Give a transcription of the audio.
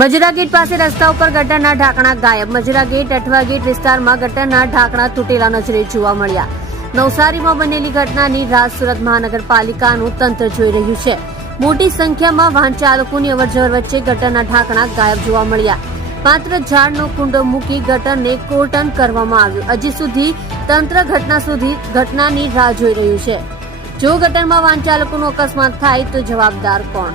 મજરા gate પાસે રસ્તા ઉપર ગટરના ઢાંકણા ગાયબ. મજરા ગેટ, અઠવા ગેટ વિસ્તારમાં ગટરના ઢાંકણા તૂટેલા નજરે જોવા મળ્યા. નવસારીમાં બનેલી ઘટનાની રાત સુરત મહાનગરપાલિકાનું તંત્ર જોઈ રહ્યું છે. મોટી સંખ્યામાં વાહન ચાલકોની અવરજવર વચ્ચે ગટરના ઢાંકણા ગાયબ જોવા મળ્યા. માત્ર ઝાડનો કુંડો મૂકી ગટરને કોર્ટન કરવામાં આવ્યું. હજી સુધી તંત્ર ઘટના સુધી ઘટનાની રાહ જોઈ રહ્યું છે. જો ગટરમાં વાહન ચાલકોનો અકસ્માત થાય તો જવાબદાર કોણ?